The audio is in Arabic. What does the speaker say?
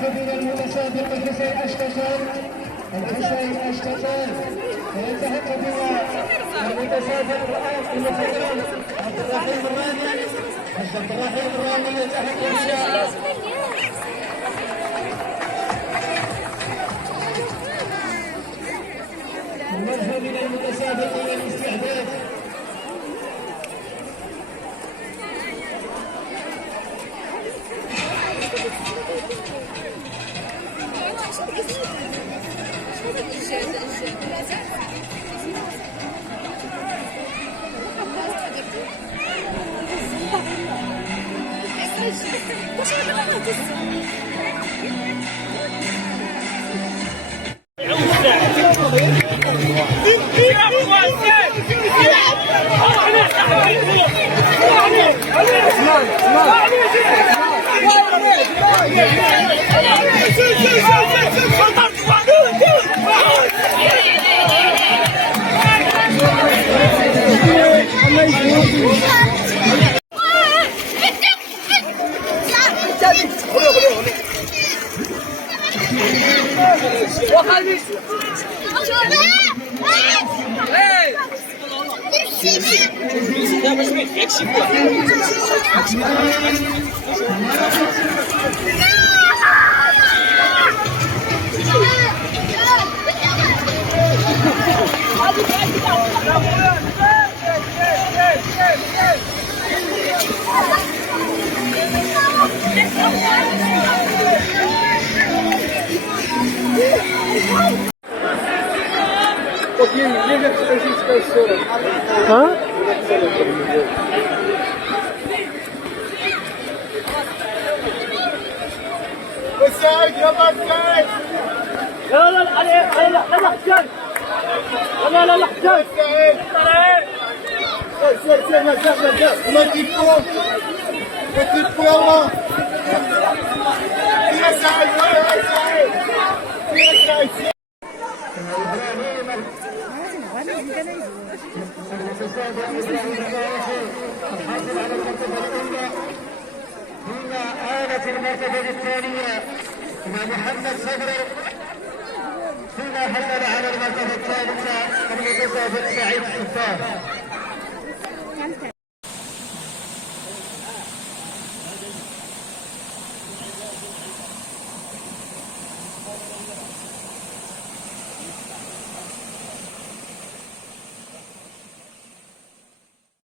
من المتسابق الحسين أشتغل ويلتحق بنا المتسابق الآن المتقدم عبد الرحيم الرامي يلتحق بنا. نرجو من المتسابقين الاستعداد. سعيد يلا سعيد لا لا لا لا حجاج لا لا لا حجاج سعيد سير ما تجيبوا يلا يا سعيد يا سعيد يا سعيد الحاصل على المرتبة الأولى دون آلة المرتبة الثانية مع محمد صبري، ثم حصل على المرتبة الثالثة المتسابق سعيد الصفار.